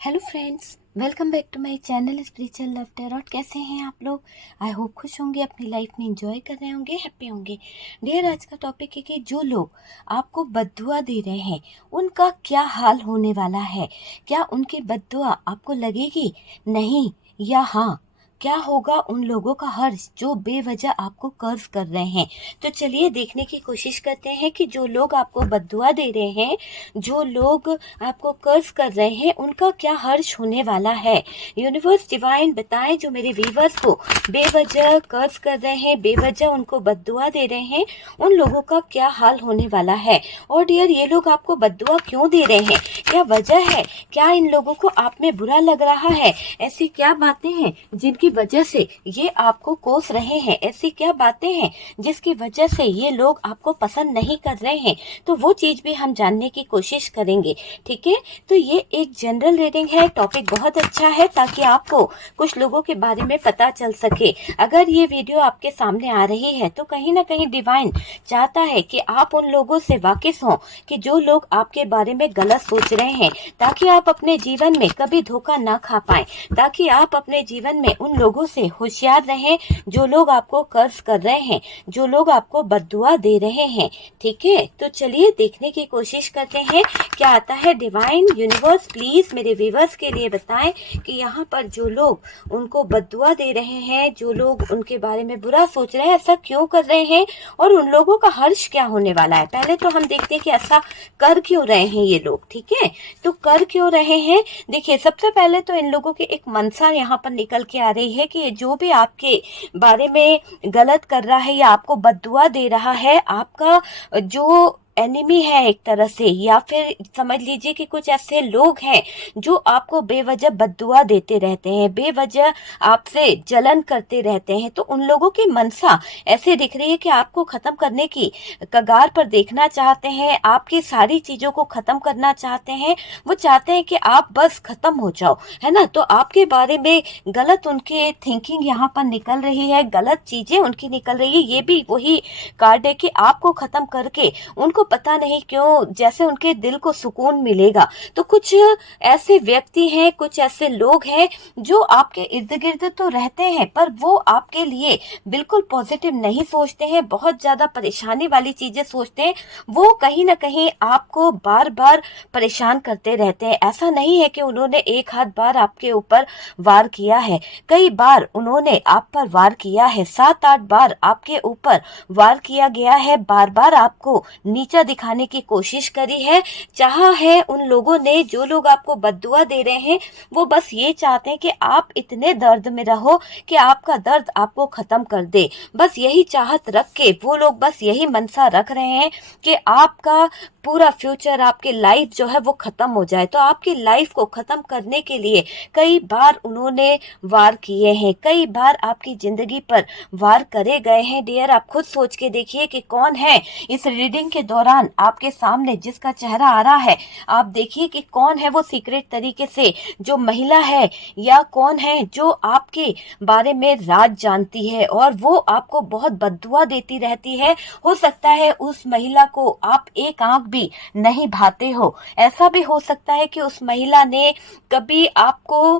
Hello friends, welcome back to my channel spiritual love tarot. कैसे हैं आप लोग? आई होप खुश होंगे, अपनी लाइफ में एंजॉय कर रहे होंगे, हैप्पी होंगे। डियर, आज का टॉपिक है कि जो लोग आपको बद्दुआ दे रहे हैं उनका क्या हाल होने वाला है। क्या उनकी बद्दुआ आपको लगेगी नहीं या हाँ? क्या होगा उन लोगों का हर्ष जो बेवजह आपको कर्ज कर रहे हैं? तो चलिए देखने की कोशिश करते हैं कि जो लोग आपको बद्दुआ दे रहे हैं, जो लोग आपको कर्ज कर रहे हैं, उनका क्या हर्ष होने वाला है। यूनिवर्स डिवाइन बताएं, जो मेरे व्यूवर्स को बेवजह कर्ज कर रहे हैं, बेवजह उनको बद्दुआ दे रहे हैं, उन लोगों का क्या हाल होने वाला है। और डियर, ये लोग आपको बद्दुआ क्यों दे रहे हैं? क्या वजह है? क्या इन लोगों को आप में बुरा लग रहा है? ऐसी क्या बातें हैं जिनकी वजह से ये आपको कोस रहे हैं? ऐसी क्या बातें हैं जिसकी वजह से ये लोग आपको पसंद नहीं कर रहे हैं? तो वो चीज भी हम जानने की कोशिश करेंगे। ठीक है, तो ये एक जनरल रीडिंग है। टॉपिक बहुत अच्छा है ताकि आपको कुछ लोगों के बारे में पता चल सके। अगर ये वीडियो आपके सामने आ रही है तो कहीं ना कहीं डिवाइन चाहता है कि आप उन लोगों से वाकिफ हों कि जो लोग आपके बारे में गलत सोच रहे हैं, ताकि आप अपने जीवन में कभी धोखा ना खा पाए, ताकि आप अपने जीवन में उन लोगों से होशियार रहें जो लोग आपको कर्ज कर रहे हैं, जो लोग आपको बद्दुआ दे रहे हैं। ठीक है, तो चलिए देखने की कोशिश करते हैं क्या आता है। डिवाइन यूनिवर्स प्लीज मेरे व्यूवर्स के लिए बताएं कि यहाँ पर जो लोग उनको बद्दुआ दे रहे हैं, जो लोग उनके बारे में बुरा सोच रहे हैं, ऐसा क्यों कर रहे हैं और उन लोगों का हर्ष क्या होने वाला है। पहले तो हम देखते हैं कि ऐसा कर क्यों रहे हैं ये लोग। ठीक है, तो कर क्यों रहे हैं। देखिए, सबसे पहले तो इन लोगों की एक मनसा यहाँ पर निकल के आ रही है कि जो भी आपके बारे में गलत कर रहा है या आपको बद्दुआ दे रहा है, आपका जो एनिमी है एक तरह से, या फिर समझ लीजिए कि कुछ ऐसे लोग हैं जो आपको बेवजह बद्दुआ देते रहते हैं, बेवजह आपसे जलन करते रहते हैं। तो उन लोगों की मनसा ऐसे दिख रही है कि आपको खत्म करने की कगार पर देखना चाहते हैं, आपकी सारी चीजों को खत्म करना चाहते हैं। वो चाहते हैं कि आप बस खत्म हो जाओ, है ना। तो आपके बारे में गलत उनके थिंकिंग यहाँ पर निकल रही है, गलत चीजें उनकी निकल रही है। ये भी वही कार्ड है कि आपको खत्म करके उनको पता नहीं क्यों जैसे उनके दिल को सुकून मिलेगा। तो कुछ ऐसे व्यक्ति हैं, कुछ ऐसे लोग हैं जो आपके इर्द गिर्द तो रहते हैं, पर वो आपके लिए बिल्कुल पॉजिटिव नहीं सोचते हैं, बहुत ज्यादा परेशानी वाली चीजें सोचते हैं। वो कहीं ना कहीं आपको बार बार परेशान करते रहते हैं। ऐसा नहीं है कि उन्होंने एक आध बार आपके ऊपर वार किया है, कई बार उन्होंने आप पर वार किया है, 7-8 बार आपके ऊपर वार किया गया है, बार बार आपको नीचा दिखाने की कोशिश करी है, चाहा है। उन लोगों ने, जो लोग आपको बद्दुआ दे रहे हैं, वो बस ये चाहते हैं कि आप इतने दर्द में रहो कि आपका दर्द आपको खत्म कर दे। बस यही चाहत रख के वो लोग बस यही मनसा रख रहे हैं कि आपका पूरा फ्यूचर, आपकी लाइफ जो है वो खत्म हो जाए। तो आपकी लाइफ को खत्म करने के लिए कई बार उन्होंने वार किए हैं, कई बार आपकी जिंदगी पर वार करे गए हैं। डियर, आप खुद सोच के देखिए कि कौन है इस रीडिंग के दौरान आपके सामने जिसका चेहरा आ रहा है। आप देखिए कि कौन है वो सीक्रेट तरीके से जो महिला है, या कौन है जो आपके बारे में राज जानती है और वो आपको बहुत बद्दुआ देती रहती है। हो सकता है उस महिला को आप एक आंख भी नहीं भाते हो। ऐसा भी हो सकता है कि उस महिला ने कभी आपको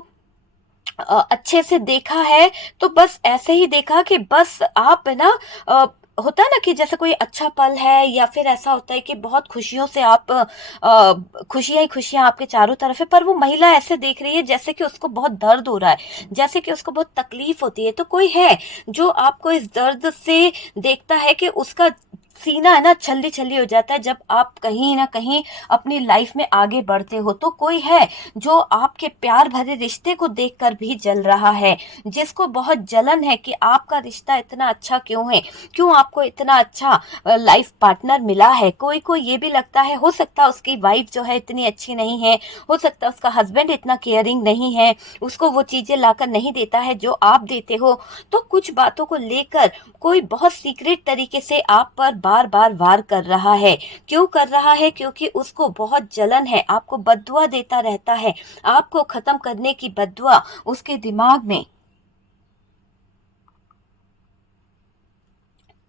अच्छे से देखा है, तो बस ऐसे ही देखा कि बस आप है ना, होता है ना कि जैसे कोई अच्छा पल है, या फिर ऐसा होता है कि बहुत खुशियों से आप खुशियां ही खुशियां आपके चारों तरफ है, पर वो महिला ऐसे देख रही है जैसे कि उसको बहुत दर्द हो रहा है, जैसे कि उसको बहुत तकलीफ होती है। तो कोई है जो आपको इस दर्द से देखता है कि उसका सीना है ना छल्ली छल्ली हो जाता है जब आप कहीं ना कहीं अपनी लाइफ में आगे बढ़ते हो। तो कोई है जो आपके प्यार भरे रिश्ते को देखकर भी जल रहा है, जिसको बहुत जलन है कि आपका रिश्ता इतना अच्छा क्यों है, क्यों आपको इतना अच्छा लाइफ पार्टनर मिला है। कोई को ये भी लगता है, हो सकता है उसकी वाइफ जो है इतनी अच्छी नहीं है, हो सकता है उसका हस्बैंड इतना केयरिंग नहीं है, उसको वो चीजें लाकर नहीं देता है जो आप देते हो। तो कुछ बातों को लेकर कोई बहुत सीक्रेट तरीके से आप पर बार बार वार कर रहा है। क्यों कर रहा है? क्योंकि उसको बहुत जलन है, आपको बद्दुआ देता रहता है, आपको खत्म करने की बद्दुआ उसके दिमाग में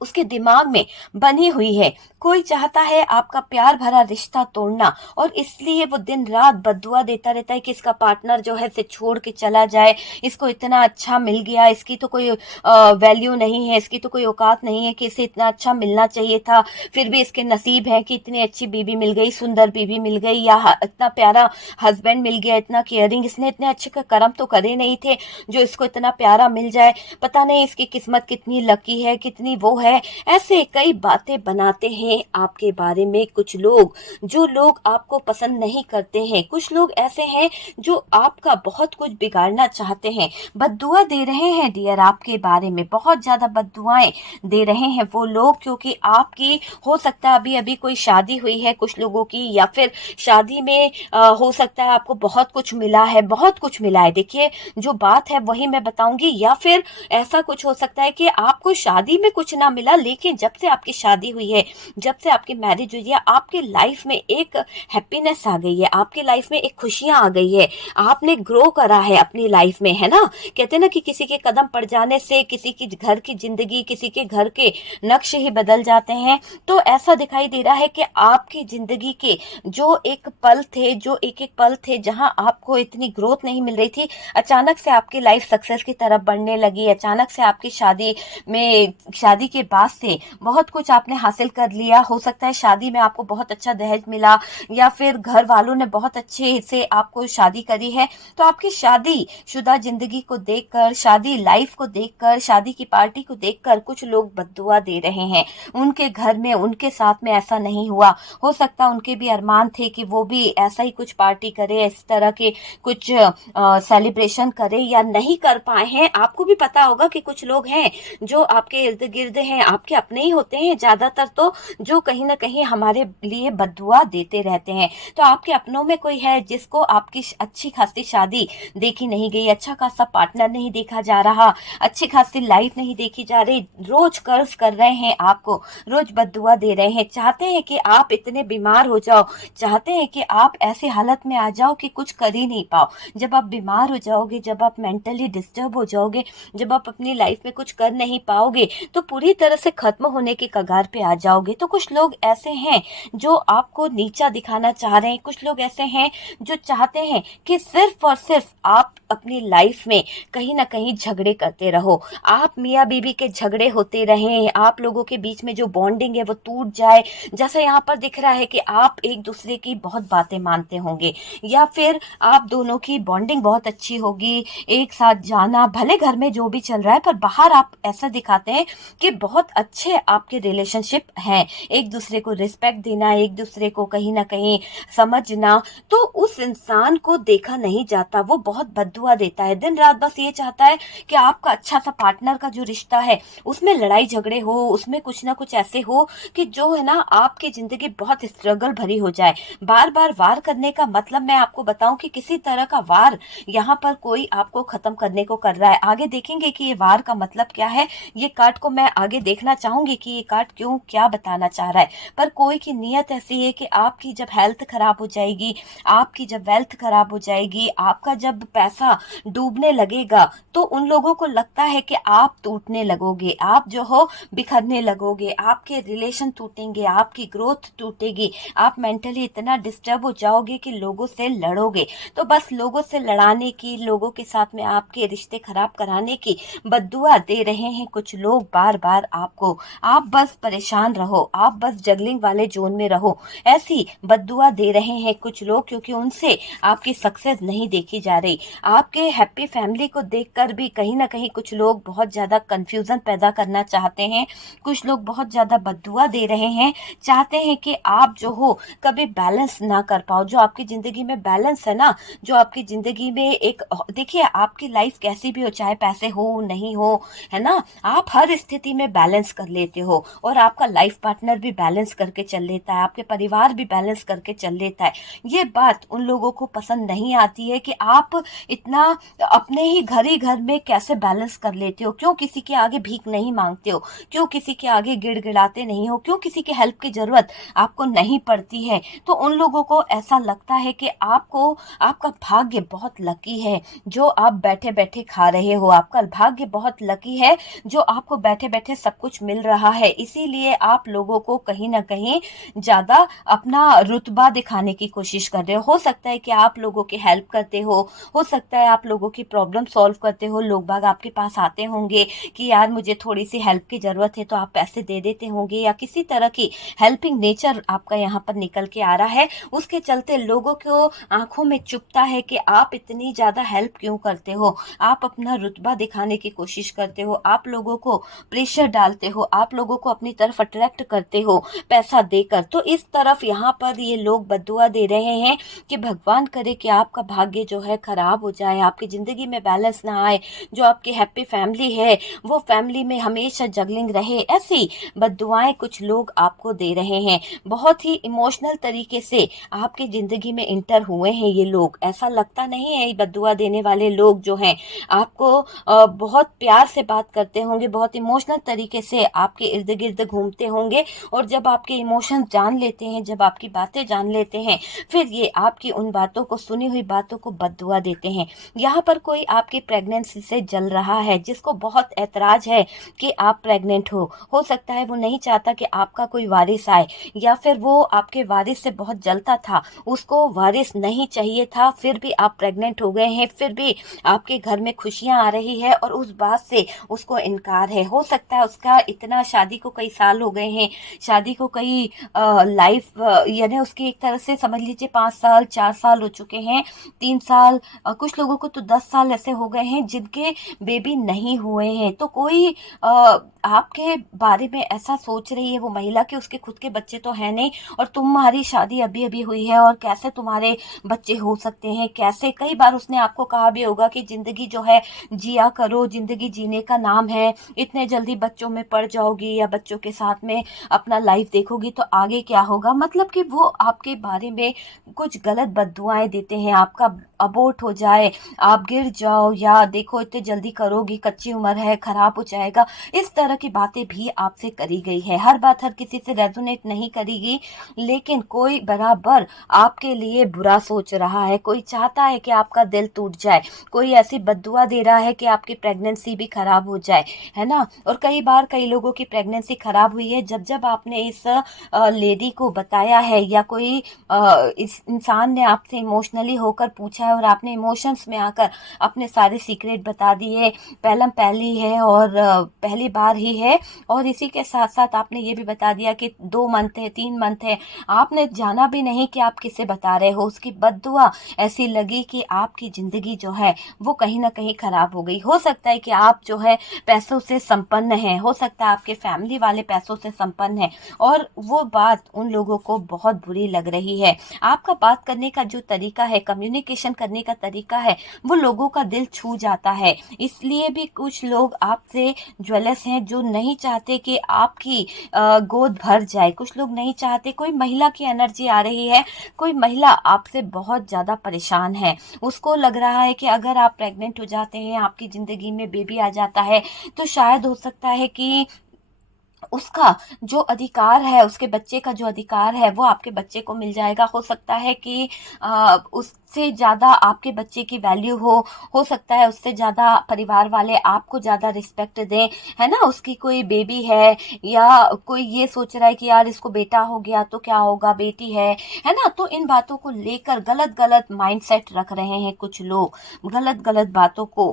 उसके दिमाग में बनी हुई है। कोई चाहता है आपका प्यार भरा रिश्ता तोड़ना, और इसलिए वो दिन रात बद्दुआ देता रहता है कि इसका पार्टनर जो है इसे छोड़ के चला जाए, इसको इतना अच्छा मिल गया, इसकी तो कोई वैल्यू नहीं है, इसकी तो कोई औकात नहीं है कि इसे इतना अच्छा मिलना चाहिए था, फिर भी इसके नसीब है कि इतनी अच्छी बीवी मिल गई, सुंदर बीवी मिल गई, या इतना प्यारा हस्बैंड मिल गया, इतना केयरिंग, इसने इतने अच्छे कर्म तो करे नहीं थे जो इसको इतना प्यारा मिल जाए, पता नहीं इसकी किस्मत कितनी लकी है, कितनी वो है। ऐसे कई बातें बनाते हैं आपके बारे में कुछ लोग, जो लोग आपको पसंद नहीं करते हैं। कुछ लोग ऐसे हैं जो आपका बहुत कुछ बिगाड़ना चाहते हैं, बद्दुआ दे रहे हैं डियर आपके बारे में, बहुत ज्यादा बद्दुआएं दे रहे हैं वो लोग, क्योंकि आपकी हो सकता है अभी अभी कोई शादी हुई है कुछ लोगों की, या फिर शादी में हो सकता है आपको बहुत कुछ मिला है, बहुत कुछ मिला है। देखिए जो बात है वही मैं बताऊंगी, या फिर ऐसा कुछ हो सकता है कि आपको शादी में कुछ ना मिला, लेकिन जब से आपकी शादी हुई है, जब से आपकी मैरिज हुई है, आपके लाइफ में एक हैप्पीनेस आ गई है, आपकी लाइफ में एक खुशियां आ गई है, आपने ग्रो करा है अपनी लाइफ में, है ना। कहते हैं ना कि किसी के कदम पड़ जाने से किसी की घर की जिंदगी, किसी के घर के नक्श ही बदल जाते हैं। तो ऐसा दिखाई दे रहा है कि आपकी जिंदगी के जो एक पल थे, जो एक एक पल थे जहां आपको इतनी ग्रोथ नहीं मिल रही थी, अचानक से आपकी लाइफ सक्सेस की तरफ बढ़ने लगी, अचानक से आपकी शादी के बाद से बहुत कुछ आपने हासिल कर लिया। हो सकता है शादी में आपको बहुत अच्छा दहेज मिला, या फिर घर वालों ने बहुत अच्छे से आपको शादी करी है। तो आपकी शादी शुदा जिंदगी को देखकर, शादी लाइफ को देखकर, शादी की पार्टी को देखकर कुछ लोग बद्दुआ दे रहे हैं। उनके घर में, उनके साथ में ऐसा नहीं हुआ। हो सकता है उनके भी अरमान थे कि वो भी ऐसा ही कुछ पार्टी करे, इस तरह के कुछ सेलिब्रेशन करे, या नहीं कर पाए हैं। आपको भी पता होगा कि कुछ लोग हैं जो आपके इर्द गिर्द हैं, आपके अपने ही होते हैं ज्यादातर, तो जो कहीं ना कहीं हमारे लिए बद्दुआ देते रहते हैं। तो आपके अपनों में कोई है जिसको आपकी अच्छी खासी शादी देखी नहीं गई, अच्छा खासा पार्टनर नहीं देखा जा रहा, अच्छी खासी लाइफ नहीं देखी जा रही, रोज कर्ज कर रहे हैं आपको, रोज बद्दुआ दे रहे हैं, चाहते हैं कि आप इतने बीमार हो जाओ, चाहते हैं कि आप ऐसी हालत में आ जाओ कि कुछ कर ही नहीं पाओ। जब आप बीमार हो जाओगे, जब आप मेंटली डिस्टर्ब हो जाओगे, जब आप अपनी लाइफ में कुछ कर नहीं पाओगे, तो पूरी तरह से खत्म होने की कगार पे आ जाओगे। तो कुछ लोग ऐसे हैं जो आपको नीचा दिखाना चाह रहे हैं, कुछ लोग ऐसे हैं जो चाहते हैं कि सिर्फ और सिर्फ आप अपनी लाइफ में कहीं ना कहीं झगड़े करते रहो, आप मियाँ बीवी के झगड़े होते रहें, आप लोगों के बीच में जो बॉन्डिंग है वो टूट जाए। जैसा यहाँ पर दिख रहा है कि आप एक दूसरे की बहुत बातें मानते होंगे, या फिर आप दोनों की बॉन्डिंग बहुत अच्छी होगी, एक साथ जाना, भले घर में जो भी चल रहा है पर बाहर आप ऐसा दिखाते हैं कि बहुत अच्छे आपके रिलेशनशिप हैं, एक दूसरे को रिस्पेक्ट देना, एक दूसरे को कहीं ना कहीं समझना। तो उस इंसान को देखा नहीं जाता, वो बहुत बद्दुआ देता है, दिन रात बस ये चाहता है कि आपका अच्छा सा पार्टनर का जो रिश्ता है उसमें लड़ाई झगड़े हो, उसमें कुछ ना कुछ ऐसे हो कि जो है ना आपकी जिंदगी बहुत स्ट्रगल भरी हो जाए। बार बार वार करने का मतलब मैं आपको बताऊं कि किसी तरह का वार यहाँ पर कोई आपको खत्म करने को कर रहा है। आगे देखेंगे कि ये वार का मतलब क्या है, ये कार्ड को मैं आगे देखना चाहूंगी कि ये कार्ड क्यों क्या बताना चाह रहा है। पर कोई की नीयत ऐसी है कि आपकी जब हेल्थ खराब हो जाएगी, आपकी जब वेल्थ खराब हो जाएगी, आपका जब पैसा डूबने लगेगा, तो उन लोगों को लगता है कि आप टूटने लगोगे, आप जो हो बिखरने लगोगे, आपके रिलेशन टूटेंगे, आपकी ग्रोथ टूटेगी, आप मेंटली इतना डिस्टर्ब हो जाओगे कि लोगों से लड़ोगे। तो बस लोगों से लड़ाने की, लोगों के साथ में आपके रिश्ते खराब कराने की बद्दुआ दे रहे हैं कुछ लोग बार बार आपको। आप बस परेशान रहो, आप बस जगलिंग वाले जोन में रहो, ऐसी बद्दुआ दे रहे हैं कुछ लोग, क्योंकि उनसे आपकी सक्सेस नहीं देखी जा रही। आपके हैप्पी फैमिली को देखकर भी कहीं ना कहीं कुछ लोग बहुत ज्यादा कंफ्यूजन पैदा करना चाहते हैं, कुछ लोग बहुत ज्यादा बद्दुआ दे रहे हैं, चाहते हैं कि आप जो हो कभी बैलेंस ना कर पाओ। जो आपकी जिंदगी में बैलेंस है ना, जो आपकी जिंदगी में एक, देखिए आपकी लाइफ कैसी भी हो, चाहे पैसे हो नहीं हो, है ना, आप हर स्थिति में बैलेंस कर लेते हो, और आपका लाइफ पार्टनर भी बैलेंस करके चल लेता है, आपके परिवार भी बैलेंस करके चल लेता है। ये बात उन लोगों को पसंद नहीं आती है कि आप इतना अपने ही घर में कैसे बैलेंस कर लेते हो, क्यों किसी के आगे भीख नहीं मांगते हो, क्यों किसी के आगे गिड़गिड़ाते नहीं हो, क्यों किसी की हेल्प की जरूरत आपको नहीं पड़ती है। तो उन लोगों को ऐसा लगता है कि आपको, आपका भाग्य बहुत लकी है जो आप बैठे बैठे खा रहे हो, आपका भाग्य बहुत लकी है जो आपको बैठे बैठे सब सब कुछ मिल रहा है, इसीलिए आप लोगों को कहीं ना कहीं ज्यादा अपना रुतबा दिखाने की कोशिश कर रहे हो सकता है कि आप लोगों की हेल्प करते हो सकता है आप लोगों की प्रॉब्लम सॉल्व करते हो, लोग बाग आपके पास आते होंगे कि यार मुझे थोड़ी सी हेल्प की जरूरत है, तो आप पैसे दे देते होंगे, या किसी तरह की हेल्पिंग नेचर आपका यहाँ पर निकल के आ रहा है। उसके चलते लोगों को आंखों में चुभता है कि आप इतनी ज्यादा हेल्प क्यों करते हो, आप अपना रुतबा दिखाने की कोशिश करते हो, आप लोगों को प्रेशर डालते हो, आप लोगों को अपनी तरफ अट्रैक्ट करते हो पैसा देकर। तो इस तरफ यहाँ पर ये लोग बद्दुआ दे रहे हैं कि भगवान करे कि आपका भाग्य जो है खराब हो जाए, आपकी जिंदगी में बैलेंस ना आए, जो आपकी हैप्पी फैमिली है वो फैमिली में हमेशा जगलिंग रहे, ऐसी बद्दुआएं कुछ लोग आपको दे रहे हैं। बहुत ही इमोशनल तरीके से आपकी जिंदगी में इंटर हुए हैं ये लोग। ऐसा लगता नहीं है ये बद्दुआ देने वाले लोग जो हैं आपको बहुत प्यार से बात करते होंगे, बहुत इमोशनल तरीके से आपके इर्द गिर्द घूमते होंगे, और जब आपके इमोशंस जान लेते हैं, जब आपकी बातें जान लेते हैं, फिर ये आपकी उन बातों को, सुनी हुई बातों को बद्दुआ देते हैं। यहाँ पर कोई आपकी प्रेगनेंसी से जल रहा है, जिसको बहुत ऐतराज है कि आप प्रेग्नेंट हो सकता है वो नहीं चाहता कि आपका कोई वारिस आए, या फिर वो आपके वारिस से बहुत जलता था, उसको वारिस नहीं चाहिए था, फिर भी आप प्रेग्नेंट हो गए हैं, फिर भी आपके घर में खुशियां आ रही है और उस बात से उसको इनकार है। हो सकता है उसका इतना, शादी को कई साल हो गए हैं, शादी को कई लाइफ यानी उसकी एक तरह से समझ लीजिए 5 साल 4 साल हो चुके हैं, 3 साल, कुछ लोगों को तो 10 साल ऐसे हो गए हैं जिनके बेबी नहीं हुए हैं। तो कोई आपके बारे में ऐसा सोच रही है वो महिला कि उसके खुद के बच्चे तो है नहीं, और तुम्हारी शादी अभी अभी हुई है और कैसे तुम्हारे बच्चे हो सकते हैं, कैसे। कई बार उसने आपको कहा भी होगा कि जिंदगी जो है जिया करो, जिंदगी जीने का नाम है, इतने जल्दी बच्चों में पड़ जाओगी या बच्चों के साथ में अपना लाइफ देखोगी तो आगे क्या होगा। मतलब कि वो आपके बारे में कुछ गलत बद्दुआएं देते हैं, आपका अबॉर्ट हो जाए, आप गिर जाओ, या देखो इतने जल्दी करोगी, कच्ची उम्र है, खराब हो जाएगा, इस तरह की बातें भी आपसे करी गई है। हर बात हर किसी से रेजोनेट नहीं करेगी, लेकिन कोई बराबर आपके लिए बुरा सोच रहा है, कोई चाहता है कि आपका दिल टूट जाए, कोई ऐसी बद्दुआ दे रहा है कि आपकी प्रेगनेंसी भी खराब हो जाए, है ना। और कई बार कई लोगों की प्रेगनेंसी खराब हुई है जब जब आपने इस लेडी को बताया है, या कोई इस इंसान ने आपसे इमोशनली होकर पूछा है और आपने इमोशंस में आकर अपने सारे सीक्रेट बता दिए, पहली है और पहली बार ही है, और इसी के साथ साथ आपने ये भी बता दिया कि 2 मंथ है, 3 मंथ है, आपने जाना भी नहीं कि आप किसे बता रहे हो। उसकी बद्दुआ ऐसी लगी कि आपकी जिंदगी जो है वो कहीं ना कहीं खराब हो गई। हो सकता है कि आप जो है पैसों से संपन्न हैं, हो सकता है आपके फैमिली वाले पैसों से संपन्न हैं, और वो बात उन लोगों को बहुत बुरी लग रही है। आपका बात करने का जो तरीका है, कम्युनिकेशन करने का तरीका है, वो लोगों का दिल छू जाता है। इसलिए भी कुछ लोग आपसे ज्वेलस हैं, जो नहीं चाहते कि आपकी गोद भर जाए, कुछ लोग नहीं चाहते। कोई महिला की एनर्जी आ रही है, कोई महिला आपसे बहुत ज्यादा परेशान है, उसको लग रहा है कि अगर आप प्रेग्नेंट हो जाते हैं, आपकी जिंदगी में बेबी आ जाता है, तो शायद हो सकता है कि उसका जो अधिकार है, उसके बच्चे का जो अधिकार है वो आपके बच्चे को मिल जाएगा। हो सकता है कि उससे ज्यादा आपके बच्चे की वैल्यू हो सकता है उससे ज्यादा परिवार वाले आपको ज्यादा रिस्पेक्ट दें, है ना। उसकी कोई बेबी है, या कोई ये सोच रहा है कि यार इसको बेटा हो गया तो क्या होगा, बेटी है ना। तो इन बातों को लेकर गलत गलत माइंडसेट रख रहे हैं कुछ लोग, गलत गलत बातों को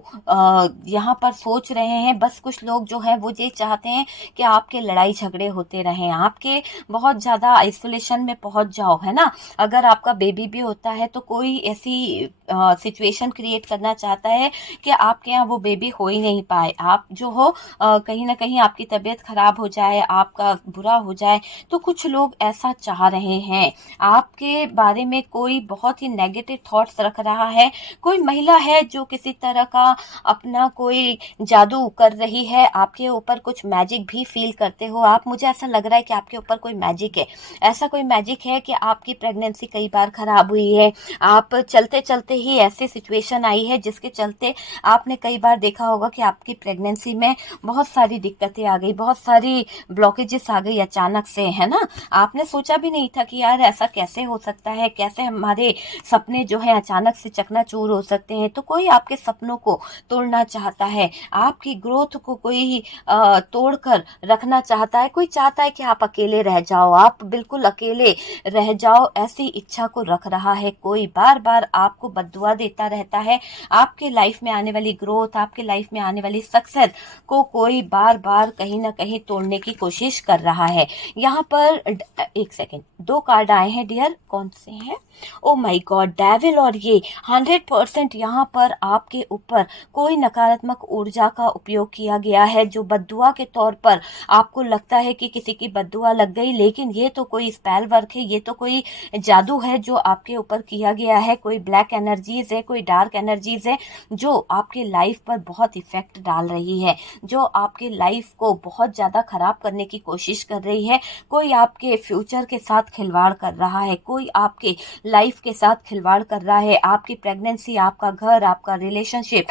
यहाँ पर सोच रहे हैं। बस कुछ लोग जो है वो ये चाहते हैं कि आपके लड़ाई झगड़े होते रहें, आपके बहुत ज्यादा आइसोलेशन में पहुंच जाओ, है ना। अगर आपका बेबी भी होता है तो कोई ऐसी सिचुएशन क्रिएट करना चाहता है कि आपके यहाँ वो बेबी हो ही नहीं पाए, आप जो हो कहीं ना कहीं आपकी तबीयत खराब हो जाए, आपका बुरा हो जाए। तो कुछ लोग ऐसा चाह रहे हैं, आपके बारे में कोई बहुत ही नेगेटिव थॉट्स रख रहा है। कोई महिला है जो किसी तरह का अपना कोई जादू कर रही है, आपके ऊपर कुछ मैजिक भी फील करते हो आप। मुझे ऐसा लग रहा है कि आपके ऊपर कोई मैजिक है, ऐसा कोई मैजिक है कि आपकी प्रेगनेंसी कई बार खराब हुई है, आप चलते चलते ही ऐसी सिचुएशन आई है जिसके चलते आपने कई बार देखा होगा कि आपकी प्रेगनेंसी में बहुत सारी दिक्कतें आ गई, बहुत सारी ब्लॉकेजेस आ गई अचानक से, है ना। आपने सोचा भी नहीं था कि यार ऐसा कैसे हो सकता है, कैसे हमारे सपने जो है अचानक से चकनाचूर हो सकते हैं। तो कोई आपके सपनों को तोड़ना चाहता है, आपकी ग्रोथ को कोई तोड़कर रखना चाहता है, कोई चाहता है कि आप अकेले रह जाओ, आप बिल्कुल अकेले रह जाओ, ऐसी इच्छा को रख रहा है कोई। बार बार आपको बद्दुआ देता रहता है। आपके लाइफ में आने वाली ग्रोथ, आपके लाइफ में आने वाली सक्सेस को कोई बार बार कहीं ना कहीं तोड़ने की कोशिश कर रहा है। यहाँ पर एक सेकेंड, 2 कार्ड आए हैं डियर, कौन से हैं? Oh my God, devil. और ये 100% यहाँ पर आपके ऊपर कोई नकारात्मक ऊर्जा का उपयोग किया गया है, जो बद्दुआ के तौर पर आपको लगता है कि किसी की बद्दुआ लग गई, लेकिन ये तो कोई स्पेल वर्क है, ये तो कोई जादू है जो आपके ऊपर किया गया है। कोई ब्लैक एनर्जीज है, कोई डार्क एनर्जीज है जो आपके लाइफ पर बहुत इफेक्ट डाल रही है, जो आपके लाइफ को बहुत ज्यादा खराब करने की कोशिश कर रही है। कोई आपके फ्यूचर के साथ खिलवाड़ कर रहा है, कोई आपके लाइफ के साथ खिलवाड़ कर रहा है। आपकी प्रेगनेंसी, आपका घर, आपका रिलेशनशिप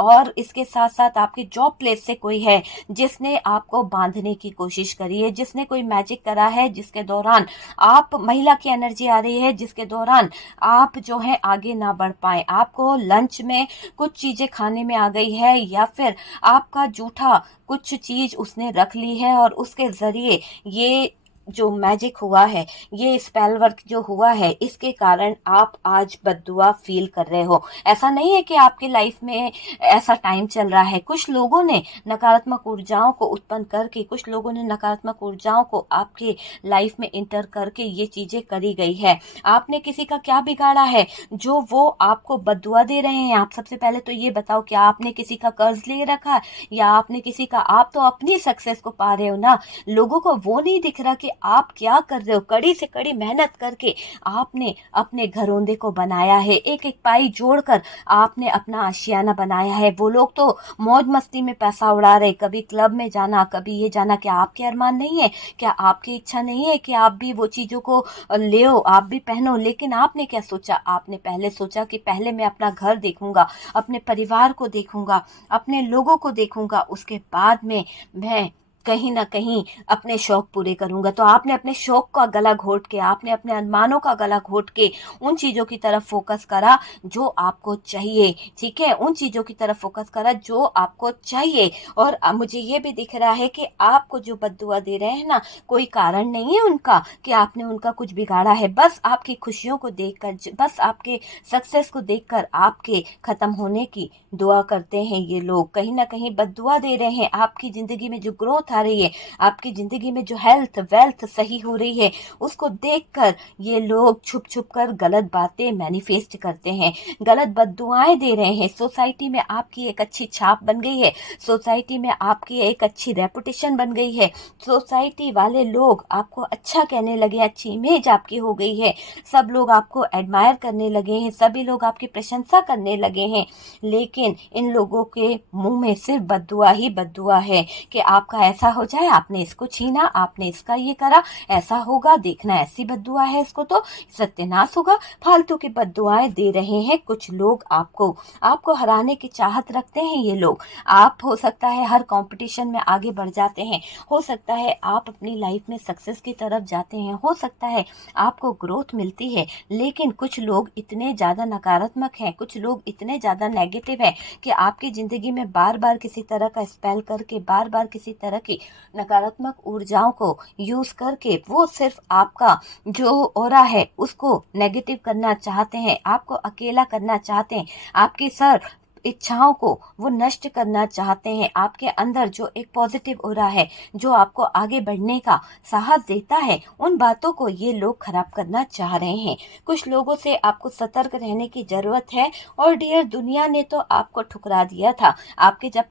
और इसके साथ साथ आपके जॉब प्लेस से कोई है जिसने आपको बांधने की कोशिश करी है, जिसने कोई मैजिक करा है, जिसके दौरान आप, महिला की एनर्जी आ रही है, जिसके दौरान आप जो है आगे ना बढ़ पाए। आपको लंच में कुछ चीजें खाने में आ गई है, या फिर आपका जूठा कुछ चीज उसने रख ली है और उसके जरिए ये जो मैजिक हुआ है, ये स्पेल वर्क जो हुआ है, इसके कारण आप आज बद्दुआ फील कर रहे हो। ऐसा नहीं है कि आपकी लाइफ में ऐसा टाइम चल रहा है। कुछ लोगों ने नकारात्मक ऊर्जाओं को उत्पन्न करके, कुछ लोगों ने नकारात्मक ऊर्जाओं को आपके लाइफ में इंटर करके ये चीजें करी गई है। आपने किसी का क्या बिगाड़ा है जो वो आपको बद्दुआ दे रहे हैं? आप सबसे पहले तो ये बताओ, क्या आपने किसी का कर्ज ले रखा, या आपने किसी का, आप तो अपनी सक्सेस को पा रहे हो ना। लोगों को वो नहीं दिख रहा कि आप क्या कर रहे हो। कड़ी से कड़ी मेहनत करके आपने अपने घरौंदे को बनाया है, एक एक पाई जोड़कर आपने अपना आशियाना बनाया है। वो लोग तो मौज मस्ती में पैसा उड़ा रहे, कभी क्लब में जाना, कभी ये जाना। क्या आपके अरमान नहीं है? क्या आपकी इच्छा नहीं है कि आप भी वो चीजों को ले, आप भी पहनो? लेकिन आपने क्या सोचा? आपने पहले सोचा कि पहले मैं अपना घर देखूंगा, अपने परिवार को देखूंगा, अपने लोगों को देखूंगा, उसके बाद में मैं कहीं ना कहीं अपने शौक पूरे करूंगा। तो आपने अपने शौक का गला घोट के, आपने अपने अरमानों का गला घोट के उन चीजों की तरफ फोकस करा जो आपको चाहिए, ठीक है, उन चीजों की तरफ फोकस करा जो आपको चाहिए। और मुझे ये भी दिख रहा है कि आपको जो बद्दुआ दे रहे हैं ना, कोई कारण नहीं है उनका कि आपने उनका कुछ बिगाड़ा है। बस आपकी खुशियों को देखकर, बस आपके सक्सेस को देखकर आपके खत्म होने की दुआ करते हैं ये लोग। कहीं ना कहीं बद्दुआ दे रहे हैं। आपकी जिंदगी में जो ग्रोथ आ रही है, आपकी जिंदगी में जो हेल्थ वेल्थ सही हो रही है, उसको देखकर ये लोग छुप छुप कर गलत बातें मैनिफेस्ट करते हैं, गलत बद्दुआएं दे रहे हैं। सोसाइटी में आपकी एक अच्छी छाप बन गई है, सोसाइटी में आपकी एक अच्छी रेपुटेशन बन गई है, सोसाइटी वाले लोग आपको अच्छा कहने लगे, अच्छी इमेज आपकी हो गई है, सब लोग आपको एडमायर करने लगे हैं, सभी लोग आपकी प्रशंसा करने लगे हैं। लेकिन इन लोगों के मुंह में सिर्फ बद्दुआ ही बद्दुआ है कि आपका ऐसा हो जाए, आपने इसको छीना, आपने इसका ये करा, ऐसा होगा, देखना ऐसी बद्दुआ है, इसको तो सत्यानाश होगा। फालतू की बद्दुआएं दे रहे हैं कुछ लोग आपको हराने की चाहत रखते हैं ये लोग। आप, हो सकता है, हर कंपटीशन में आगे बढ़ जाते हैं, हो सकता है आप अपनी लाइफ में सक्सेस की तरफ जाते हैं, हो सकता है आपको ग्रोथ मिलती है, लेकिन कुछ लोग इतने ज्यादा नकारात्मक हैं, कुछ लोग इतने ज्यादा नेगेटिव हैं कि आपकी जिंदगी में बार बार किसी तरह का स्पेल करके, बार बार किसी तरह की नकारात्मक ऊर्जाओं को यूज करके वो सिर्फ आपका जो ऑरा है उसको नेगेटिव करना चाहते हैं, आपको अकेला करना चाहते हैं, आपकी सर इच्छाओं को वो नष्ट करना चाहते हैं। आपके अंदर जो एक पॉजिटिव ऑरा है, जो आपको आगे बढ़ने का साहस देता है, उन बातों को ये लोग खराब करना चाह रहे हैं। कुछ लोगों से आपको सतर्क रहने की जरूरत है। और डियर, दुनिया ने तो आपको ठुकरा दिया था। आपके जब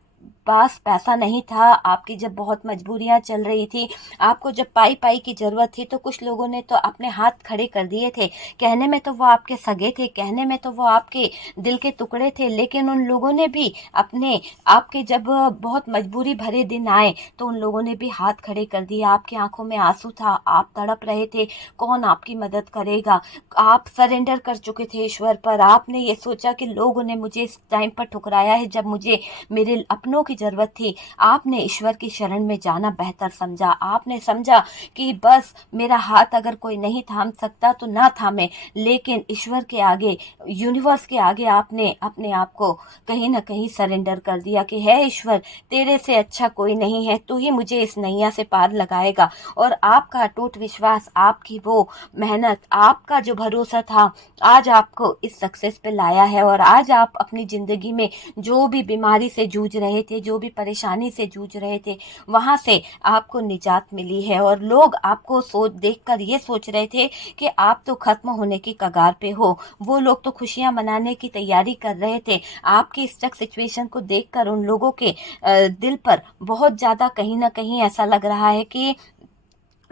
पास पैसा नहीं था, आपकी जब बहुत मजबूरियां चल रही थी, आपको जब पाई पाई की ज़रूरत थी, तो कुछ लोगों ने तो अपने हाथ खड़े कर दिए थे। कहने में तो वो आपके सगे थे, कहने में तो वो आपके दिल के टुकड़े थे, लेकिन उन लोगों ने भी अपने आपके जब बहुत मजबूरी भरे दिन आए तो उन लोगों ने भी हाथ खड़े कर दिए। आपकी आंखों में आंसू था, आप तड़प रहे थे, कौन आपकी मदद करेगा। आप सरेंडर कर चुके थे ईश्वर पर। आपने ये सोचा कि लोगों ने मुझे इस टाइम पर ठुकराया है जब मुझे मेरे अपनों की ज़रूरत थी। आपने ईश्वर की शरण में जाना बेहतर समझा। आपने समझा कि बस मेरा हाथ अगर कोई नहीं थाम सकता तो ना थामे, लेकिन ईश्वर के आगे, यूनिवर्स के आगे आपने अपने आप को कहीं ना कहीं सरेंडर कर दिया कि है ईश्वर, तेरे से अच्छा कोई नहीं है, तू ही मुझे इस नैया से पार लगाएगा। और आपका अटूट विश्वास, आपकी वो मेहनत, आपका जो भरोसा था, आज आपको इस सक्सेस पे लाया है। और आज आप अपनी ज़िंदगी में जो भी बीमारी से जूझ रहे थे, जो भी परेशानी से जूझ रहे थे, वहाँ से आपको निजात मिली है। और लोग आपको देखकर ये सोच रहे थे कि आप तो खत्म होने की कगार पे हो। वो लोग तो खुशियां मनाने की तैयारी कर रहे थे। आपकी स्टक सिचुएशन को देखकर उन लोगों के दिल पर बहुत ज़्यादा कहीं ना कहीं ऐसा लग रहा है कि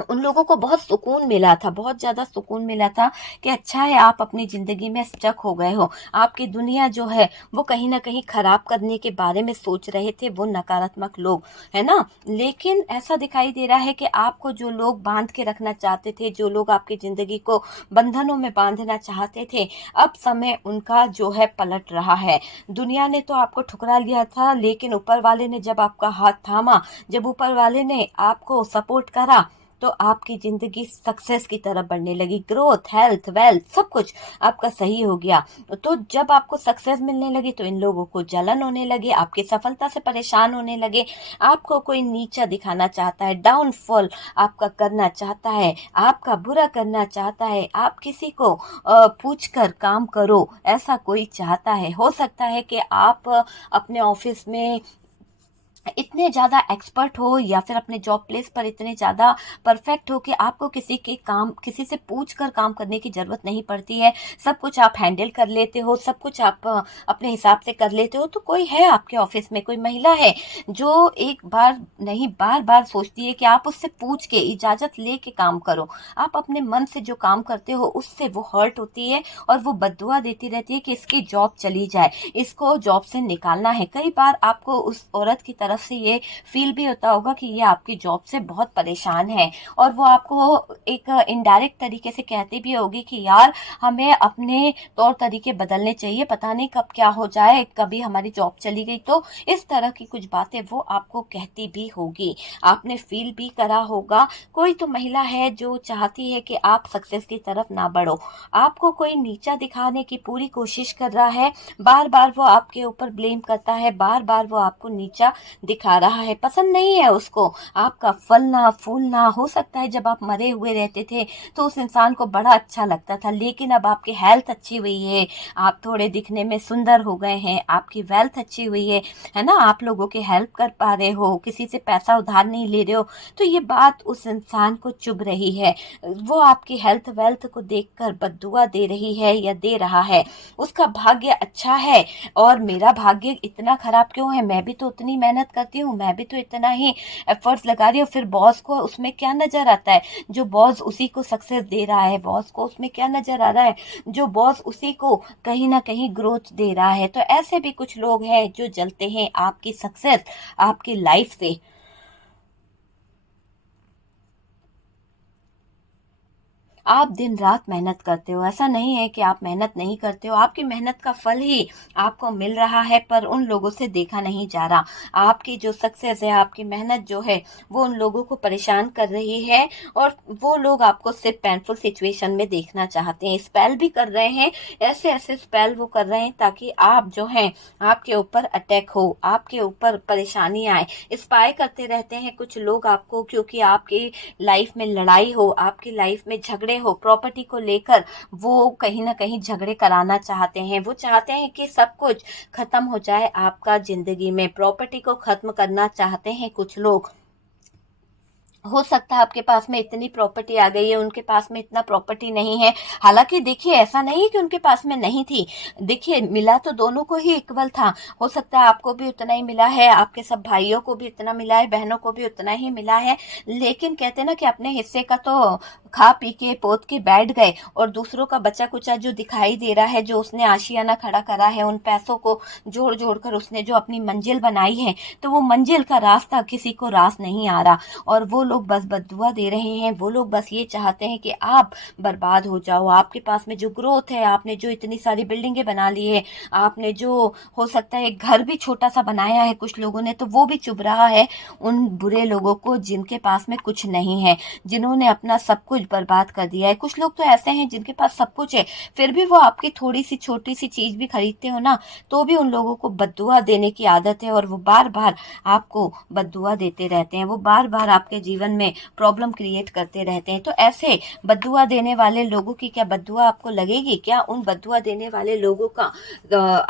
उन लोगों को बहुत सुकून मिला था, बहुत ज़्यादा सुकून मिला था कि अच्छा है आप अपनी ज़िंदगी में स्टक हो गए हो। आपकी दुनिया जो है वो कहीं ना कहीं ख़राब करने के बारे में सोच रहे थे वो नकारात्मक लोग, है ना। लेकिन ऐसा दिखाई दे रहा है कि आपको जो लोग बांध के रखना चाहते थे, जो लोग आपकी ज़िंदगी को बंधनों में बांधना चाहते थे, अब समय उनका जो है पलट रहा है। दुनिया ने तो आपको ठुकरा लिया था, लेकिन ऊपर वाले ने जब आपका हाथ थामा, जब ऊपर वाले ने आपको सपोर्ट करा, तो आपकी ज़िंदगी सक्सेस की तरफ बढ़ने लगी। ग्रोथ, हेल्थ, वेल्थ, सब कुछ आपका सही हो गया। तो जब आपको सक्सेस मिलने लगी तो इन लोगों को जलन होने लगी, आपकी सफलता से परेशान होने लगे। आपको कोई नीचा दिखाना चाहता है, डाउनफॉल आपका करना चाहता है, आपका बुरा करना चाहता है, आप किसी को पूछ कर काम करो, ऐसा कोई चाहता है। हो सकता है कि आप अपने ऑफिस में इतने ज़्यादा एक्सपर्ट हो या फिर अपने जॉब प्लेस पर इतने ज़्यादा परफेक्ट हो कि आपको किसी से पूछ कर काम करने की ज़रूरत नहीं पड़ती है। सब कुछ आप हैंडल कर लेते हो, सब कुछ आप अपने हिसाब से कर लेते हो। तो कोई है आपके ऑफिस में, कोई महिला है जो एक बार नहीं बार बार सोचती है कि आप उससे पूछ के इजाज़त ले के काम करो। आप अपने मन से जो काम करते हो उससे वो हर्ट होती है और वो बद्दुआ देती रहती है कि इसकी जॉब चली जाए, इसको जॉब से निकालना है। कई बार आपको उस औरत की तरफ से ये फील भी होता होगा कि ये आपकी जॉब से बहुत परेशान है, और वो आपको एक इनडायरेक्ट तरीके से कहती भी होगी कि यार हमें अपने तौर तरीके बदलने चाहिए, पता नहीं कब क्या हो जाए, कभी हमारी जॉब चली गई तो। इस तरह की कुछ बातें वो आपको कहती भी होगी, आपने फील भी करा होगा। कोई तो महिला है जो चाहती है कि आप सक्सेस की तरफ ना बढ़ो, आपको कोई नीचा दिखाने की पूरी कोशिश कर रहा है, बार बार वो आपके ऊपर ब्लेम करता है, बार बार वो आपको नीचा दिखा रहा है, पसंद नहीं है उसको आपका फलना फूलना। हो सकता है जब आप मरे हुए रहते थे तो उस इंसान को बड़ा अच्छा लगता था, लेकिन अब आपकी हेल्थ अच्छी हुई है, आप थोड़े दिखने में सुंदर हो गए हैं, आपकी वेल्थ अच्छी हुई है ना, आप लोगों की हेल्प कर पा रहे हो, किसी से पैसा उधार नहीं ले रहे हो, तो ये बात उस इंसान को चुभ रही है। वो आपकी हेल्थ वेल्थ को देखकर बद्दुआ दे रही है या दे रहा है। उसका भाग्य अच्छा है और मेरा भाग्य इतना खराब क्यों है, मैं भी तो उतनी मेहनत करती हूँ, मैं भी तो इतना ही एफर्ट्स लगा रही हूँ। फिर बॉस को उसमें क्या नजर आता है, जो बॉस उसी को सक्सेस दे रहा है, बॉस को उसमें क्या नजर आ रहा है, जो बॉस उसी को कहीं ना कहीं ग्रोथ दे रहा है। तो ऐसे भी कुछ लोग हैं जो जलते हैं आपकी सक्सेस, आपकी लाइफ से। आप दिन रात मेहनत करते हो, ऐसा नहीं है कि आप मेहनत नहीं करते हो, आपकी मेहनत का फल ही आपको मिल रहा है, पर उन लोगों से देखा नहीं जा रहा। आपकी जो सक्सेस है, आपकी मेहनत जो है, वो उन लोगों को परेशान कर रही है, और वो लोग आपको सिर्फ पेनफुल सिचुएशन में देखना चाहते हैं। स्पेल भी कर रहे हैं, ऐसे ऐसे स्पेल वो कर रहे हैं ताकि आप जो है आपके ऊपर अटैक हो, आपके ऊपर परेशानी आए। स्पाई करते रहते हैं कुछ लोग आपको, क्योंकि आपकी लाइफ में लड़ाई हो, आपकी लाइफ में झगड़े हो, प्रॉपर्टी को लेकर वो कहीं ना कहीं झगड़े कराना चाहते हैं। वो चाहते हैं कि सब कुछ खत्म हो जाए आपका जिंदगी में, प्रॉपर्टी को खत्म करना चाहते हैं कुछ लोग। हो सकता है आपके पास में इतनी प्रॉपर्टी आ गई है, उनके पास में इतना प्रॉपर्टी नहीं है। हालांकि देखिए ऐसा नहीं है कि उनके पास में नहीं थी, देखिए मिला तो दोनों को ही इक्वल था। हो सकता है आपको भी उतना ही मिला है, आपके सब भाइयों को भी उतना मिला है, बहनों को भी उतना ही मिला है। लेकिन कहते ना कि अपने हिस्से का तो खा पी के पोत के बैठ गए, और दूसरों का बचा कुचा जो दिखाई दे रहा है, जो उसने आशियाना खड़ा करा है, उन पैसों को जोड़ जोड़ कर उसने जो अपनी मंजिल बनाई है, तो वो मंजिल का रास्ता किसी को रास नहीं आ रहा। और वो लोग बस बद्दुआ दे रहे हैं, वो लोग बस ये चाहते हैं कि आप बर्बाद हो जाओ। आपके पास में जो ग्रोथ है, आपने जो इतनी सारी बिल्डिंगें बना ली है, आपने जो हो सकता है एक घर भी छोटा सा बनाया है कुछ लोगों ने, तो वो भी चुभ रहा है उन बुरे लोगों को जिनके पास में कुछ नहीं है, जिन्होंने अपना सब कुछ बर्बाद कर दिया है। कुछ लोग तो ऐसे हैं जिनके पास सब कुछ है, फिर भी वो आपकी थोड़ी सी छोटी सी चीज भी खरीदते हो ना, तो भी उन लोगों को बद्दुआ देने की आदत है, और वो बार बार आपको बद्दुआ देते रहते हैं, वो बार बार आपके जीवन में प्रॉब्लम क्रिएट करते रहते हैं। तो ऐसे बद्दुआ देने वाले लोगों की क्या बद्दुआ आपको लगेगी? क्या उन बद्दुआ देने वाले लोगों का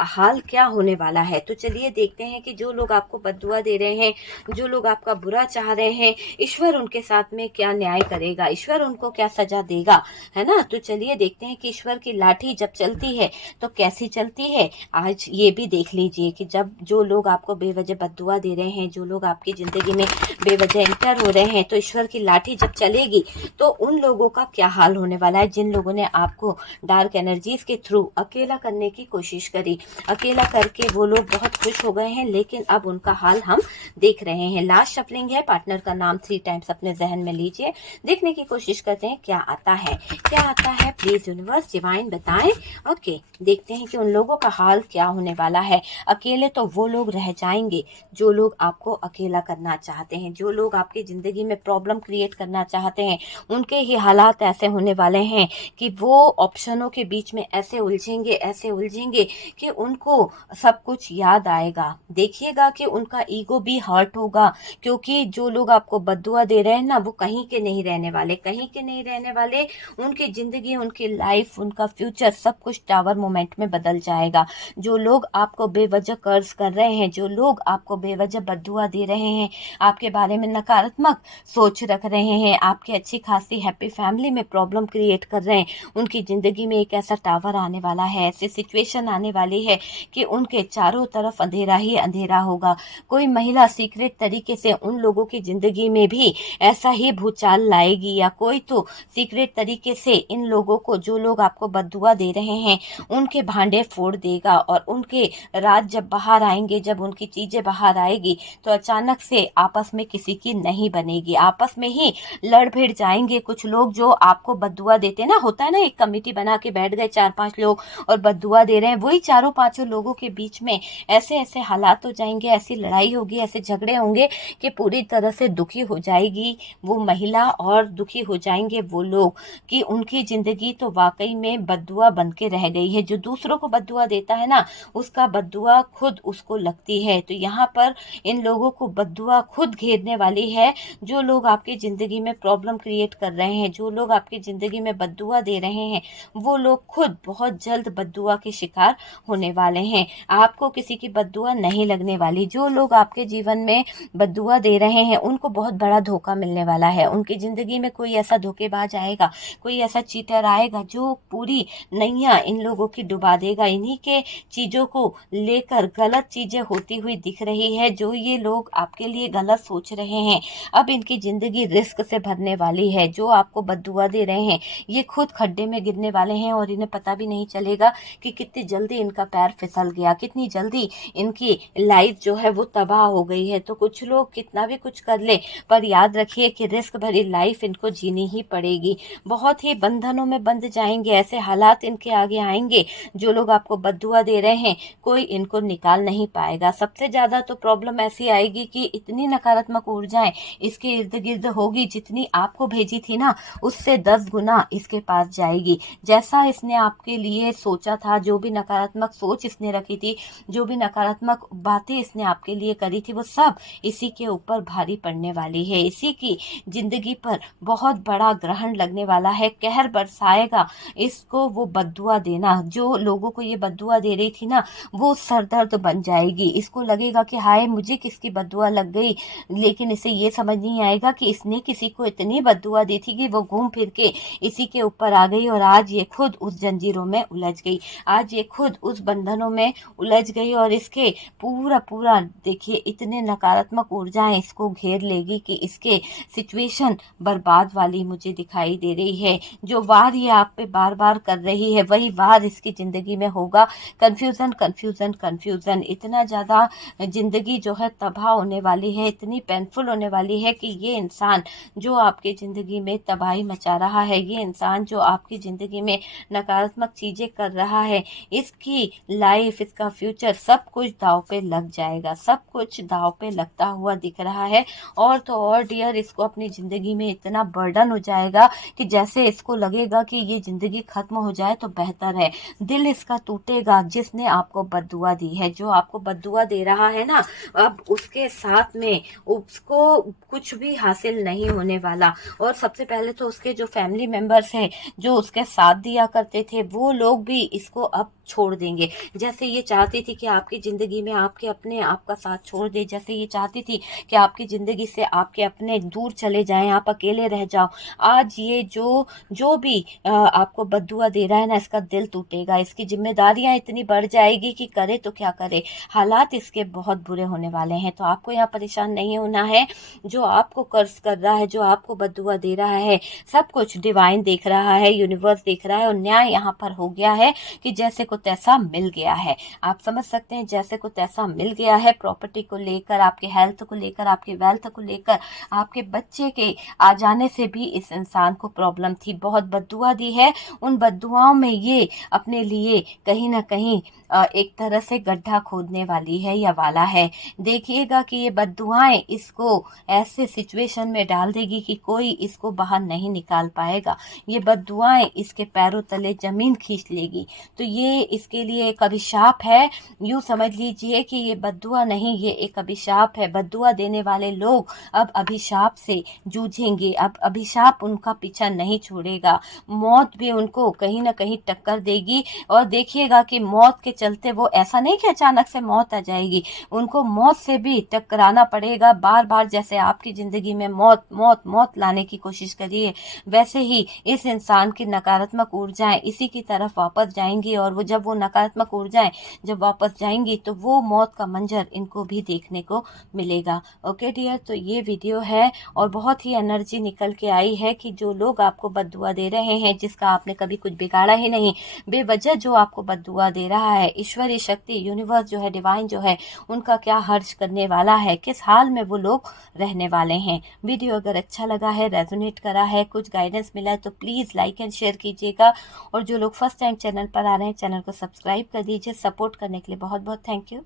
हाल क्या होने वाला है? तो चलिए देखते हैं कि जो लोग आपको बद्दुआ दे रहे हैं, जो लोग आपका बुरा चाह रहे हैं, ईश्वर उनके साथ में क्या न्याय करेगा, ईश्वर उनको क्या सजा देगा, है ना। तो चलिए देखते हैं कि ईश्वर की लाठी जब चलती है तो कैसी चलती है। आज ये भी देख लीजिए कि जब जो लोग आपको बेवजह बद्दुआ दे रहे हैं, जो लोग आपकी जिंदगी में बेवजह एंटर हो रहे हैं, तो ईश्वर की लाठी जब चलेगी तो उन लोगों का क्या हाल होने वाला है, जिन लोगों ने आपको डार्क एनर्जीज के थ्रू अकेला करने की कोशिश करी। अकेला करके वो लोग बहुत खुश हो गए हैं, लेकिन अब उनका हाल हम देख रहे हैं। लास्ट शफलिंग है, पार्टनर का नाम 3 टाइम्स अपने जहन में लीजिए, देखने की कोशिश करते हैं क्या आता है, क्या आता है। प्लीज यूनिवर्स डिवाइन बताएं। ओके, देखते हैं कि उन लोगों का हाल क्या होने वाला है। अकेले तो वो लोग रह जाएंगे जो लोग आपको अकेला करना चाहते हैं, जो लोग आपकी जिंदगी में प्रॉब्लम क्रिएट करना चाहते हैं। उनके ही हालात ऐसे होने वाले हैं कि वो ऑप्शनों के बीच में ऐसे उलझेंगे, ऐसे उलझेंगे कि उनको सब कुछ याद आएगा। देखिएगा कि उनका ईगो भी हर्ट होगा, क्योंकि जो लोग आपको बद्दुआ दे रहे हैं ना, वो कहीं के नहीं रहने वाले, कहीं के नहीं रहने वाले। उनकी जिंदगी, उनकी लाइफ, उनका फ्यूचर सब कुछ टावर मोमेंट में बदल जाएगा। जो लोग आपको बेवजह कर्ज कर रहे हैं, जो लोग आपको बेवजह बद्दुआ दे रहे हैं, आपके बारे में नकारात्मक सोच रख रहे हैं, आपकी अच्छी खासी हैप्पी फैमिली में प्रॉब्लम क्रिएट कर रहे हैं, उनकी जिंदगी में एक ऐसा टावर आने वाला है, ऐसी सिचुएशन आने वाली है कि उनके चारों तरफ अंधेरा ही अंधेरा होगा। कोई महिला सीक्रेट तरीके से उन लोगों की जिंदगी में भी ऐसा ही भूचाल लाएगी, या कोई तो सीक्रेट तरीके से इन लोगों को, जो लोग आपको बद्दुआ दे रहे हैं, उनके भांडे फोड़ देगा। और उनके राज जब बाहर आएंगे, जब उनकी चीजें बाहर आएगी, तो अचानक से आपस में किसी की नहीं बनेगी, आपस में ही लड़ भिड़ जाएंगे। कुछ लोग जो आपको बद्दुआ देते ना, होता है ना, एक कमेटी बना के बैठ गए 4-5 लोग और बद्दुआ दे रहे हैं, वही 4-5 लोगों के बीच में ऐसे ऐसे हालात हो जाएंगे, ऐसी लड़ाई होगी, ऐसे झगड़े होंगे कि पूरी तरह से दुखी हो जाएगी वो महिला, और दुखी हो जाएंगे वो लोग कि उनकी जिंदगी तो वाकई में बद्दुआ बन के रह गई है। जो दूसरों को बद्दुआ देता है ना, उसका बद्दुआ खुद उसको लगती है। तो यहाँ पर इन लोगों को बद्दुआ खुद घेरने वाली है। जो लोग आपकी जिंदगी में प्रॉब्लम क्रिएट कर रहे हैं, जो लोग आपकी जिंदगी में बद्दुआ दे रहे हैं, वो लोग खुद बहुत जल्द बद्दुआ के शिकार होने वाले हैं। आपको किसी की बद्दुआ नहीं लगने वाली। जो लोग आपके जीवन में बद्दुआ दे रहे हैं, उनको बहुत बड़ा धोखा मिलने वाला है। उनकी जिंदगी में कोई ऐसा धोखेबाज आएगा, कोई ऐसा चीटर आएगा जो पूरी नैया इन लोगों की डुबा देगा। इन्हीं के चीजों को लेकर गलत चीजें होती हुई दिख रही है। जो ये लोग आपके लिए गलत सोच रहे हैं, अब इनकी जिंदगी रिस्क से भरने वाली है। जो आपको बद्दुआ दे रहे हैं, ये खुद खड्डे में गिरने वाले हैं, और इन्हें पता भी नहीं चलेगा कि कितनी जल्दी इनका पैर फिसल गया, कितनी जल्दी इनकी लाइफ जो है वो तबाह हो गई है। तो कुछ लोग कितना भी कुछ कर ले, पर याद रखिए कि रिस्क भरी लाइफ इनको जीनी ही पड़ेगी। बहुत ही बंधनों में बंध जाएंगे, ऐसे हालात इनके आगे आएंगे। जो लोग आपको बद्दुआ दे रहे हैं, कोई इनको निकाल नहीं पाएगा। सबसे ज्यादा तो प्रॉब्लम ऐसी आएगी कि इतनी नकारात्मक ऊर्जाएं इसके इर्द गिर्द होगी, जितनी आपको भेजी थी ना, उससे 10 गुना इसके पास जाएगी। जैसा इसने आपके लिए सोचा था, जो भी नकारात्मक सोच इसने रखी थी, जो भी नकारात्मक बातें इसने आपके लिए करी थी, वो सब इसी के ऊपर भारी पड़ने वाली है। इसी की जिंदगी पर बहुत बड़ा बड़ा ग्रहण लगने वाला है, कहर बरसाएगा। इसको वो बद्दुआ देना, जो लोगों को ये बद्दुआ दे रही थी ना, वो सरदर्द बन जाएगी। इसको लगेगा कि हाय मुझे किसकी बद्दुआ लग गई, लेकिन इसे ये समझ नहीं आएगा कि इसने किसी को इतनी बद्दुआ दी थी कि वो घूम फिर के इसी के ऊपर आ गई, और आज ये खुद उस जंजीरों में उलझ गई, आज ये खुद उस बंधनों में उलझ गई। और इसके पूरा पूरा देखिए इतने नकारात्मक ऊर्जाएं इसको घेर लेगी कि इसके सिचुएशन बर्बाद वाली मुझे दिखाई दे रही है। जो वार ये आप पे बार बार कर रही है, वही वार इसकी जिंदगी में होगा। कंफ्यूजन कंफ्यूजन कंफ्यूजन, इतना ज्यादा जिंदगी जो है तबाह होने वाली है, इतनी पेनफुल होने वाली है कि ये इंसान जो आपकी जिंदगी में तबाही मचा रहा है, ये इंसान जो आपकी जिंदगी में नकारात्मक चीजें कर रहा है, इसकी लाइफ, इसका फ्यूचर सब कुछ दांव पे लग जाएगा, सब कुछ दांव पे लगता हुआ दिख रहा है। और तो और डियर, इसको अपनी जिंदगी में इतना बर्डन हो जाएगा कि जैसे इसको लगेगा कि ये जिंदगी खत्म हो जाए तो बेहतर है। दिल इसका टूटेगा जिसने आपको बद्दुआ दी है। जो आपको बद्दुआ दे रहा है ना, अब उसके साथ में उसको कुछ भी हासिल नहीं होने वाला। और सबसे पहले तो उसके जो फैमिली मेंबर्स हैं, जो उसके साथ दिया करते थे, वो लोग भी इसको अब छोड़ देंगे। जैसे ये चाहती थी कि आपकी जिंदगी में आपके अपने आपका साथ छोड़ दे, जैसे ये चाहती थी कि आपकी जिंदगी से आपके अपने दूर चले जाएं, आप अकेले रह जाओ, आज ये जो भी आपको बद्दुआ दे रहा है ना, इसका दिल टूटेगा। इसकी जिम्मेदारियां इतनी बढ़ जाएगी कि करे तो क्या करे, हालात इसके बहुत बुरे होने वाले हैं। तो आपको यहाँ परेशान नहीं होना है। जो आपको कर्ज कर रहा है, जो आपको बद्दुआ दे रहा है, सब कुछ डिवाइन देख रहा है, यूनिवर्स देख रहा है, और न्याय यहाँ पर हो गया है कि जैसे को तैसा मिल गया है। आप समझ सकते हैं, जैसे को तैसा मिल गया है। प्रॉपर्टी को लेकर, आपके हेल्थ को लेकर, आपके वेल्थ को लेकर, आपके बच्चे के आ जाने से भी इस इंसान को प्रॉब्लम थी। बहुत बद्दुआ दी है, उन बद्दुआओं में ये अपने लिए कहीं ना कहीं एक तरह से गड्ढा खोदने वाली है या वाला है। देखिएगा कि ये बद्दुआएं इसको ऐसे सिचुएशन में डाल देगी कि कोई इसको बाहर नहीं निकाल पाएगा। ये बद्दुआएं इसके पैरों तले जमीन खींच लेगी। तो ये इसके लिए एक अभिशाप है। यूं समझ लीजिए कि ये बद्दुआ नहीं, ये एक अभिशाप है। बद्दुआ देने वाले लोग अब अभिशाप से जूझेंगे, अब अभिशाप उनका पीछा नहीं छोड़ेगा। मौत भी उनको कहीं ना कहीं टक्कर देगी। और देखिएगा कि मौत के चलते वो ऐसा नहीं कि अचानक से मौत आ जाएगी, उनको मौत से भी टकराना पड़ेगा बार बार। जैसे आपकी जिंदगी में मौत मौत मौत लाने की कोशिश करिए, वैसे ही इस इंसान की नकारात्मक ऊर्जाएं इसी की तरफ वापस जाएंगी। और वो जब वो नकारात्मक ऊर्जाएं जब वापस जाएंगी तो वो मौत का मंजर इनको भी देखने को मिलेगा। ओके डियर, तो ये वीडियो है और बहुत ही एनर्जी निकल के आई है कि जो लोग आपको बद्दुआ दे रहे हैं, जिसका आपने कभी कुछ बिगाड़ा ही नहीं, बेवजह जो आपको बद्दुआ दे रहा है, ईश्वरीय शक्ति, यूनिवर्स जो है, डिवाइन जो है, उनका क्या हर्ष करने वाला है, किस हाल में वो लोग रहने वाले हैं। वीडियो अगर अच्छा लगा है, रेजोनेट करा है, कुछ गाइडेंस मिला है तो प्लीज़ लाइक एंड शेयर कीजिएगा। और जो लोग फर्स्ट टाइम चैनल पर आ रहे हैं, चैनल को सब्सक्राइब कर दीजिए। सपोर्ट करने के लिए बहुत बहुत थैंक यू।